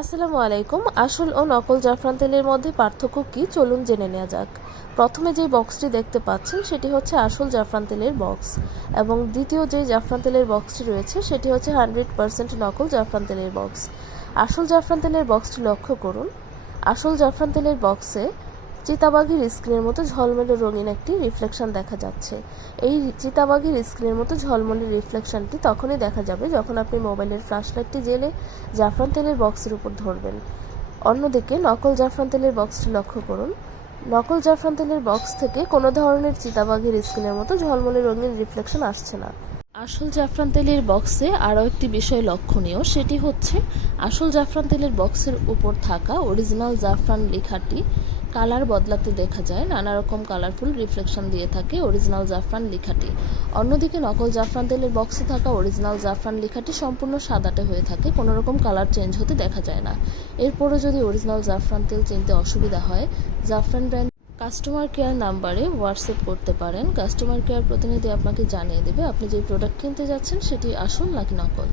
আসসালামু আলাইকুম। আসল ও নকল জাফরান তেলের মধ্যে পার্থক্য কি? চলুন জেনে নেওয়া যাক। প্রথমে যে বক্সটি দেখতে পাচ্ছেন, সেটি হচ্ছে আসল জাফরান তেলের বক্স এবং দ্বিতীয় যে জাফরান তেলের বক্সটি রয়েছে, সেটি হচ্ছে হান্ড্রেড পারসেন্ট নকল জাফরান তেলের বক্স। আসল জাফরান তেলের বক্সটি লক্ষ্য করুন। আসল জাফরান তেলের বক্সে চিতাবাঘের স্ক্রিনের মতো ঝলমলে রঙিন একটি রিফ্লেকশন দেখা যাচ্ছে। এই চিতাবাঘের স্ক্রিনের মতো ঝলমলে রিফ্লেকশনটি তখনই দেখা যাবে যখন আপনি মোবাইলের ফ্ল্যাশলাইটটি জেলে জাফরান তেলের বক্সের উপর ধরবেন। অন্যদিকে নকল জাফরান তেলের বক্সটি লক্ষ্য করুন। নকল জাফরান তেলের বক্স থেকে কোনো ধরনের চিতাবাঘের স্ক্রিনের মতো ঝলমলে রঙিন রিফ্লেকশন আসছে না। আসল জাফরান তেলের বক্সে আরও একটি বিষয় লক্ষণীয়, সেটি হচ্ছে আসল জাফরান তেলের বক্সের উপর থাকা অরিজিনাল জাফরান লেখাটি কালার বদলাতে দেখা যায়। নানা রকম কালারফুল রিফ্লেকশন দিয়ে থাকে অরিজিনাল জাফরান লেখাটি। অন্যদিকে নকল জাফরান তেলের বক্সে থাকা অরিজিনাল জাফরান লেখাটি সম্পূর্ণ সাদাটে হয়ে থাকে কোনো রকম কালার চেঞ্জ হতে দেখা যায় না। এরপরও যদি অরিজিনাল জাফরান তেল চিনতে অসুবিধা হয়, জাফরান ব্র্যান্ড কাস্টমার কেয়ার নাম্বারে হোয়াটসঅ্যাপ করতে পারেন। কাস্টমার কেয়ার প্রতিনিধি আপনাকে জানিয়ে দেবে আপনি যে প্রোডাক্ট কিনতে যাচ্ছেন সেটি আসল নাকি নকল।